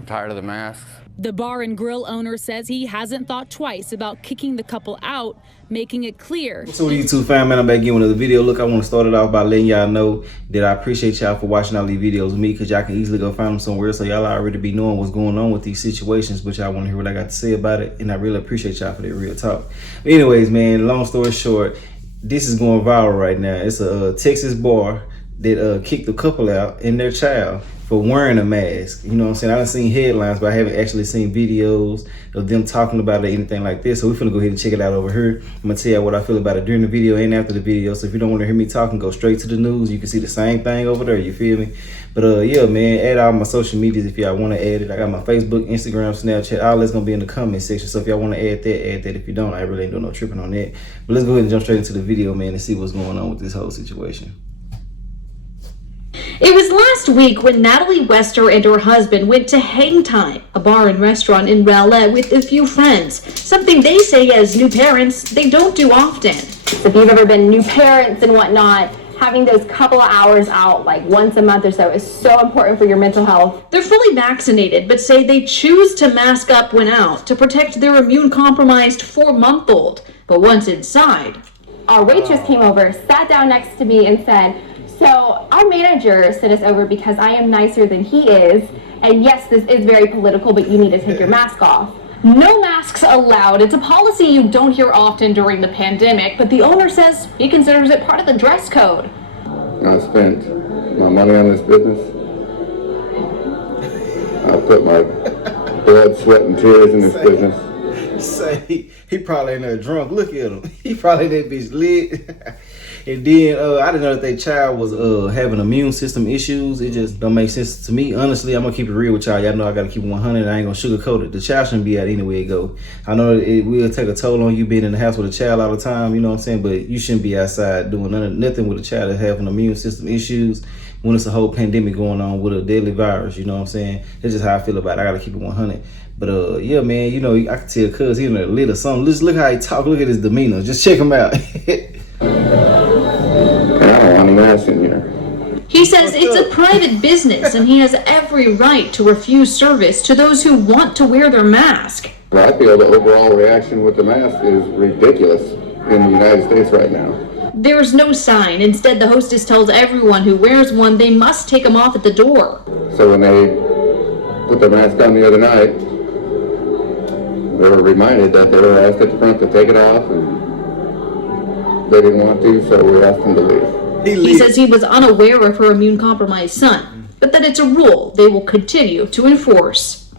I'm tired of the masks. The bar and grill owner says he hasn't thought twice about kicking the couple out, making it clear. So YouTube fam, man, I'm back again with another video. Look, I want to start it off by letting y'all know that I appreciate y'all for watching all these videos with me, because y'all can easily go find them somewhere, so y'all already be knowing what's going on with these situations, but y'all want to hear what I got to say about it, and I really appreciate y'all for that real talk. But anyways, man, long story short, this is going viral right now. It's a Texas bar that kicked the couple out and their child for wearing a mask. You know what I'm saying? I done seen headlines, but I haven't actually seen videos of them talking about it or anything like this. So we're finna go ahead and check it out over here. I'm gonna tell you what I feel about it during the video and after the video. So if you don't want to hear me talking, go straight to the news. You can see the same thing over there, you feel me? But yeah, man, add all my social medias if y'all want to add it. I got my Facebook, Instagram, Snapchat, all that's gonna be in the comment section. So if y'all want to add that. If you don't, I really ain't doing no tripping on that. But let's go ahead and jump straight into the video, man, and see what's going on with this whole situation. It was last week when Natalie Wester and her husband went to Hang Time, a bar and restaurant in Rowlett, with a few friends. Something they say as new parents they don't do often. If you've ever been new parents and whatnot, having those couple of hours out like once a month or so is so important for your mental health. They're fully vaccinated, but say they choose to mask up when out to protect their immune-compromised 4-month-old. But once inside, our waitress came over, sat down next to me and said, "So our manager sent us over because I am nicer than he is, and yes, this is very political, but you need to take your mask off." No masks allowed. It's a policy you don't hear often during the pandemic, but the owner says he considers it part of the dress code. I spent my money on this business. I put my blood, sweat, and tears in this business. Say he probably in there drunk. Look at him. He probably that bitch lit. And then I didn't know that their child was having immune system issues. It just don't make sense to me. Honestly, I'm gonna keep it real with y'all. Y'all know I gotta keep it 100. I ain't gonna sugarcoat it. The child shouldn't be out anywhere it go. I know it will take a toll on you being in the house with a child all the time. You know what I'm saying? But you shouldn't be outside doing nothing with a child that's having immune system issues when it's a whole pandemic going on with a deadly virus. You know what I'm saying? That's just how I feel about it. I gotta keep it 100. But yeah, man, you know, I can tell cuz he in there lit or something. Just look how he talk. Look at his demeanor. Just check him out. In here. He says it's a private business and he has every right to refuse service to those who want to wear their mask. I feel the overall reaction with the mask is ridiculous in the United States right now. There's no sign. Instead, the hostess tells everyone who wears one they must take them off at the door. So when they put their mask on the other night, they were reminded that they were asked at the front to take it off, and they didn't want to, so we asked them to leave. He says he was unaware of her immune-compromised son, but that it's a rule they will continue to enforce.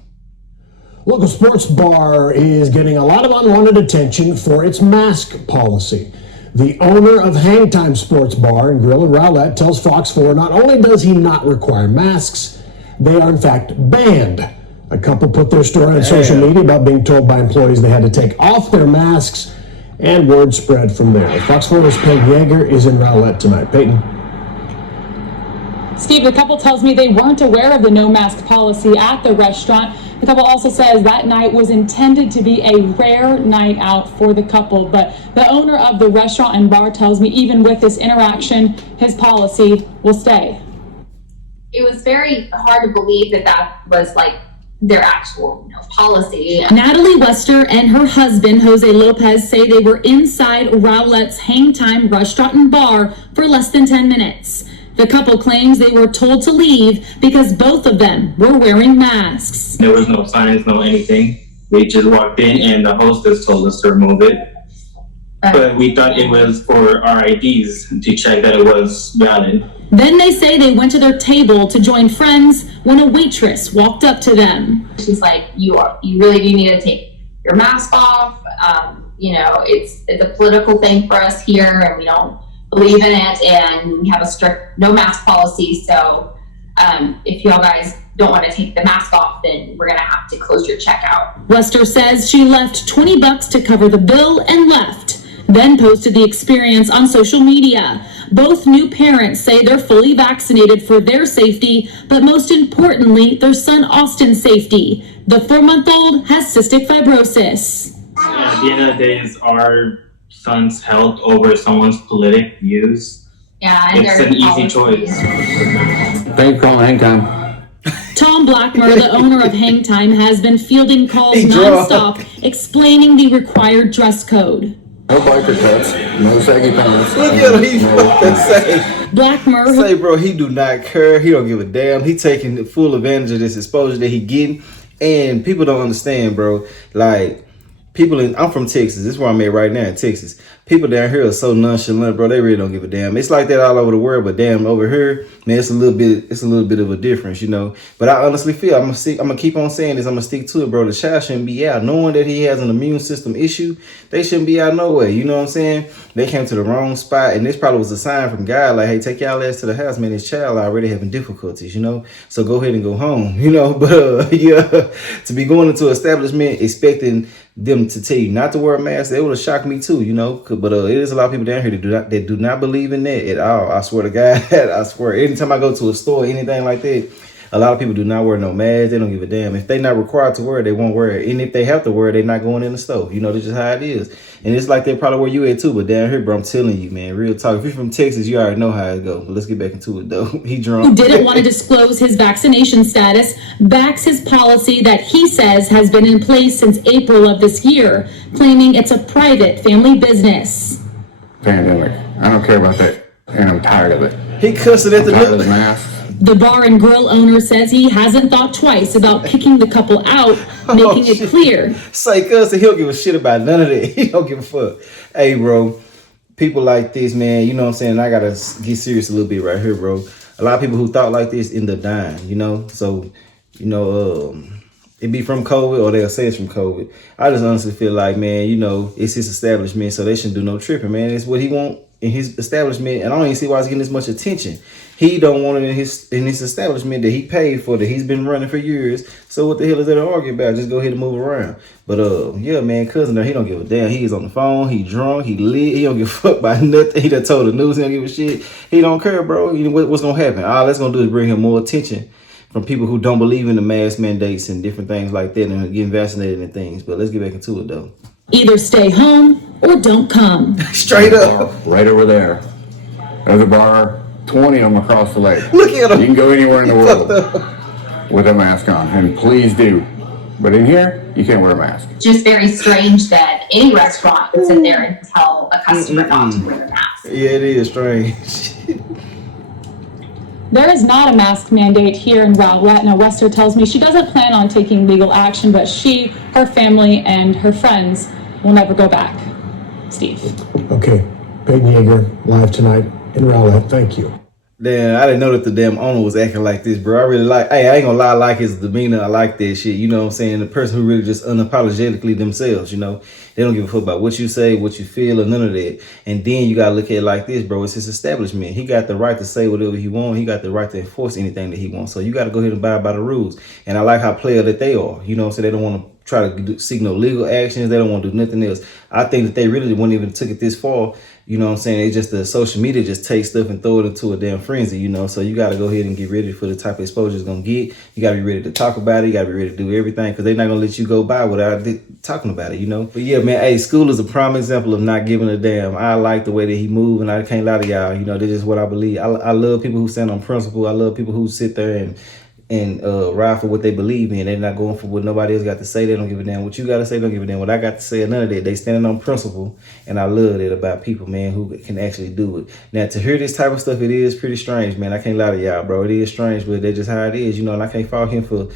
Local sports bar is getting a lot of unwanted attention for its mask policy. The owner of Hang Time Sports Bar and Grill in Rowlett tells Fox 4 not only does he not require masks, they are in fact banned. A couple put their story on social media about being told by employees they had to take off their masks, and word spread from there. Fox 4's Peg Yeager is in Rowlett tonight. Peyton. Steve, the couple tells me they weren't aware of the no mask policy at the restaurant. The couple also says that night was intended to be a rare night out for the couple, but the owner of the restaurant and bar tells me even with this interaction, his policy will stay. It was very hard to believe that was like their actual policy. Natalie Wester and her husband, Jose Lopez, say they were inside Rowlett's Hang Time restaurant and bar for less than 10 minutes. The couple claims they were told to leave because both of them were wearing masks. There was no signs, no anything. We just walked in and the hostess told us to remove it. But we thought it was for our IDs to check that it was valid. Then they say they went to their table to join friends when a waitress walked up to them. She's like, you really do need to take your mask off. It's a political thing for us here and we don't believe in it, and we have a strict no mask policy. So if y'all guys don't want to take the mask off, then we're gonna have to close your checkout. Wester says she left $20 to cover the bill and left, then posted the experience on social media. Both new parents say they're fully vaccinated for their safety, but most importantly, their son Austin's safety. The 4-month-old has cystic fibrosis. At the end of the day, it's our son's health over someone's politic views. Yeah, and it's an easy choice. Thanks for calling Hang Time. Tom Blackmer, the owner of Hang Time, has been fielding calls He draw. nonstop, explaining the required dress code. No biker cuts, no saggy pants. Look at him, he's no fucking say. Blackmer, Say, bro, he do not care. He don't give a damn. He taking the full advantage of this exposure that he getting. And people don't understand, bro. Like, I'm from Texas. This is where I'm at right now in Texas. People down here are so nonchalant, bro. They really don't give a damn. It's like that all over the world, but damn, over here, man, it's a little bit of a difference, you know. But I honestly feel I'm gonna keep on saying this. I'm gonna stick to it, bro. The child shouldn't be out, knowing that he has an immune system issue. They shouldn't be out no way. You know what I'm saying? They came to the wrong spot, and this probably was a sign from God, like, hey, take y'all ass to the house, man. This child already having difficulties, you know. So go ahead and go home, you know. But yeah, to be going into an establishment expecting them to tell you not to wear a mask, that would have shocked me too, you know. But it is a lot of people down here that do not believe in that at all. I swear to God, I swear. Anytime I go to a store, anything like that, a lot of people do not wear no mask. They don't give a damn. If they're not required to wear it, they won't wear it. And if they have to wear it, they're not going in the store. You know, that's just how it is. And it's like they probably where you at too. But down here, bro, I'm telling you, man, real talk. If you're from Texas, you already know how it goes. But let's get back into it, though. He drunk. who didn't want to disclose his vaccination status, backs his policy that he says has been in place since April of this year, claiming it's a private family business. Pandemic. I don't care about that. And I'm tired of it. He cussing at the Tired of the lip. mask. The bar and grill owner says he hasn't thought twice about kicking the couple out, making it shit. clear. Say cussing, he don't give a shit about none of that. He don't give a fuck. Hey, bro, people like this, man, you know what I'm saying? I gotta get serious a little bit right here, bro. A lot of people who thought like this end up dying, you know? So, you know, it be from COVID or they'll say it's from COVID. I just honestly feel like, man, you know, it's his establishment, so they shouldn't do no tripping, man. It's what he want in his establishment, and I don't even see why he's getting this much attention. He don't want it in his establishment that he paid for, that he's been running for years. So what the hell is there to argue about? Just go ahead and move around. But yeah, man, cousin there, he don't give a damn. He is on the phone, he drunk, he lit, he don't give a fuck about nothing. He done told the news he don't give a shit. He don't care, bro. You know what's gonna happen? All that's gonna do is bring him more attention from people who don't believe in the mask mandates and different things like that and getting vaccinated and things. But let's get back into it though. Either stay home or don't come. Straight up. Right over there. There's a bar, 20 of them across the lake. Look at him. You can go anywhere in the world with a mask on, and please do. But in here, you can't wear a mask. Just very strange that any restaurant would sit there and tell a customer not to wear a mask. Yeah, it is strange. There is not a mask mandate here in Rowlett. Now, Wester tells me she doesn't plan on taking legal action, but she, her family, and her friends will never go back. Steve. Okay, Peyton Yeager, live tonight in Rowlett. Thank you. Damn, I didn't know that the damn owner was acting like this, bro. I really hey, I ain't gonna lie, I like his demeanor. I like that shit. You know what I'm saying? The person who really just unapologetically themselves, you know? They don't give a fuck about what you say, what you feel, or none of that. And then you gotta look at it like this, bro. It's his establishment. He got the right to say whatever he wants. He got the right to enforce anything that he wants. So you gotta go ahead and abide by the rules. And I like how player that they are. You know what I'm saying? They don't want to try to seek no legal actions. They don't want to do nothing else. I think that they really wouldn't even took it this far. You know what I'm saying? It's just the social media just takes stuff and throw it into a damn frenzy, you know? So you got to go ahead and get ready for the type of exposure it's going to get. You got to be ready to talk about it. You got to be ready to do everything because they're not going to let you go by without talking about it, you know? But yeah, man, hey, school is a prime example of not giving a damn. I like the way that he moved, and I can't lie to y'all. You know, this is what I believe. I love people who stand on principle. I love people who sit there and ride for what they believe in. They're not going for what nobody else got to say. They don't give a damn what you got to say. Don't give a damn what I got to say. None of that. They standing on principle, and I love that about people, man, who can actually do it. Now, to hear this type of stuff, it is pretty strange, man. I can't lie to y'all, bro. It is strange, but that's just how it is, you know. And I can't fault him for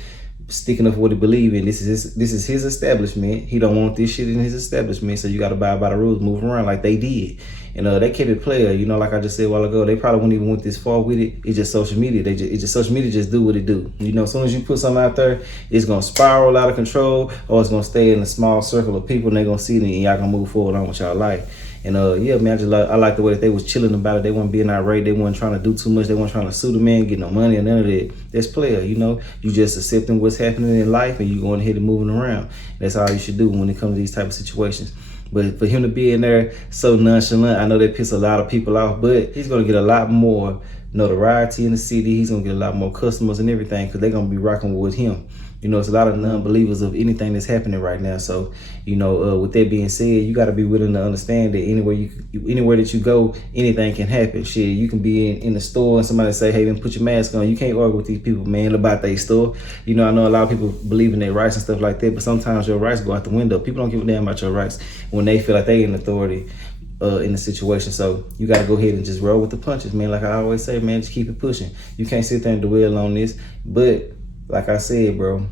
sticking up for what he believe in. This is his establishment. He don't want this shit in his establishment, so you got to abide by the rules, move around like they did. And they kept it player, you know, like I just said a while ago. They probably wouldn't even went this far with it. It's just social media. Social media just do what it do. You know, as soon as you put something out there, it's gonna spiral out of control, or it's gonna stay in a small circle of people, and they gonna see it, and y'all gonna move forward on with y'all life. And yeah, man, I like the way that they was chilling about it. They weren't being irate. They weren't trying to do too much. They weren't trying to sue the man, get no money or none of that. That's player, you know. You just accepting what's happening in life, and you going ahead and moving around. That's all you should do when it comes to these type of situations. But for him to be in there so nonchalant, I know that piss a lot of people off, but he's going to get a lot more notoriety in the city. He's gonna get a lot more customers and everything because they're gonna be rocking with him. You know, it's a lot of non-believers of anything that's happening right now. So, you know, with that being said, you got to be willing to understand that anywhere that you go, anything can happen. Shit, you can be in the store and somebody say, hey, then put your mask on. You can't argue with these people, man, about their store. You know, I know a lot of people believe in their rights and stuff like that, but sometimes your rights go out the window. People don't give a damn about your rights when they feel like they in authority in the situation. So you got to go ahead and just roll with the punches, man. Like I always say, man, just keep it pushing. You can't sit there and dwell on this, but like I said, bro,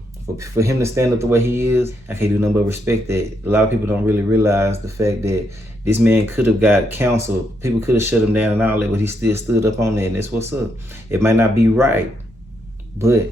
for him to stand up the way he is, I can't do nothing but respect that. A lot of people don't really realize the fact that this man could have got counseled. People could have shut him down and all that, but he still stood up on that, and that's what's up. It might not be right, but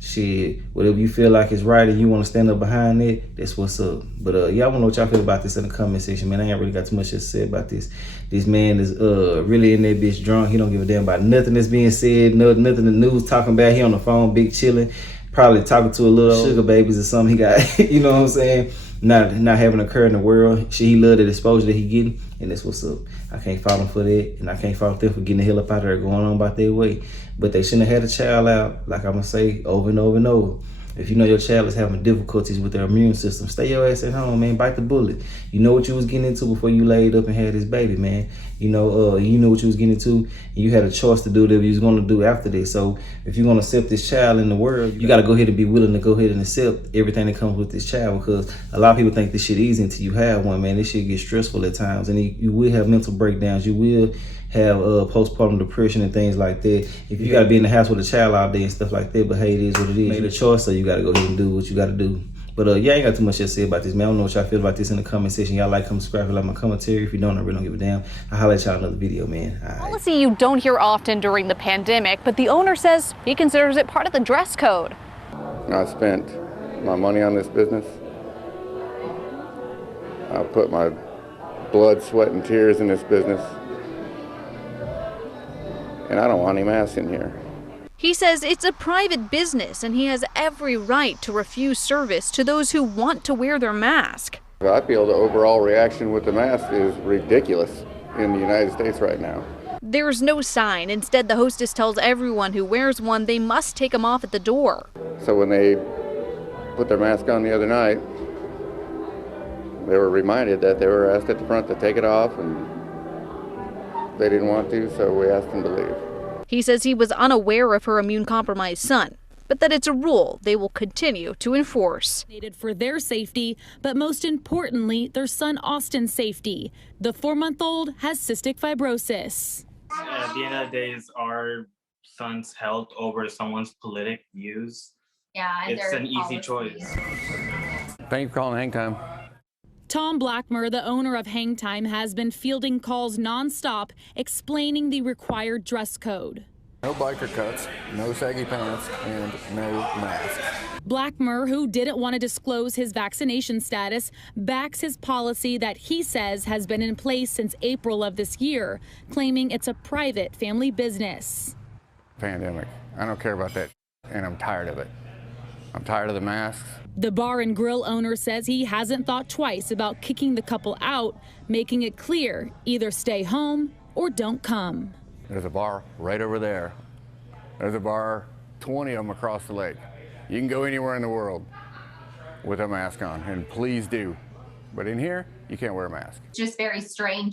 shit, whatever you feel like is right and you want to stand up behind it, that's what's up. But y'all want to know what y'all feel about this in the comment section, man. I ain't really got too much to say about this. This man is really in that bitch drunk. He don't give a damn about nothing that's being said, nothing the news talking about. He on the phone, big chilling, probably talking to a little sugar babies or something he got, you know what I'm saying? Not having occurred in the world. Shit, he love that exposure that he getting, and that's what's up. I can't fault him for that, and I can't fault them for getting the hell up out of there, going on about their way. But they shouldn't have had a child out, like I'm gonna say over and over and over. If you know your child is having difficulties with their immune system, stay your ass at home, man. Bite the bullet. You know what you was getting into before you laid up and had this baby, man. You know, you know what you was getting into, and you had a choice to do whatever you was gonna do after this. So if you're gonna accept this child in the world, you gotta go ahead and be willing to go ahead and accept everything that comes with this child, because a lot of people think this shit easy until you have one, man. This shit gets stressful at times, and you will have mental breakdowns. You will have postpartum depression and things like that. If you gotta be in the house with a child all day and stuff like that, but hey, it is what it is. Made a choice, so you gotta go ahead and do what you gotta do. But yeah, I ain't got too much to say about this, man. I don't know what y'all feel about this in the comment section. Y'all like, comment, subscribe, like my commentary. If you don't, I really don't give a damn. I'll holler at y'all in another video, man. All right. Policy you don't hear often during the pandemic, but the owner says he considers it part of the dress code. I spent my money on this business. I put my blood, sweat, and tears in this business. And I don't want any masks in here. He says it's a private business and he has every right to refuse service to those who want to wear their mask. I feel the overall reaction with the mask is ridiculous in the United States right now. There's no sign. Instead, the hostess tells everyone who wears one they must take them off at the door. So when they put their mask on the other night, they were reminded that they were asked at the front to take it off, and they didn't want to, so we asked them to leave. He says he was unaware of her immune-compromised son, but that it's a rule they will continue to enforce. For their safety, but most importantly, their son Austin's safety. The 4-month-old has cystic fibrosis. At the end of the day, it's our son's health over someone's political views. Yeah, it's an easy choice. Thank you for calling Hang Time. Tom Blackmer, the owner of Hang Time, has been fielding calls nonstop explaining the required dress code. No biker cuts, no saggy pants, and no masks. Blackmer, who didn't want to disclose his vaccination status, backs his policy that he says has been in place since April of this year, claiming it's a private family business. Pandemic. I don't care about that, and I'm tired of it. I'm tired of the masks. The bar and grill owner says he hasn't thought twice about kicking the couple out, making it clear either stay home or don't come. There's a bar right over there. There's a bar, 20 of them across the lake. You can go anywhere in the world with a mask on, and please do. But in here, you can't wear a mask. Just very strange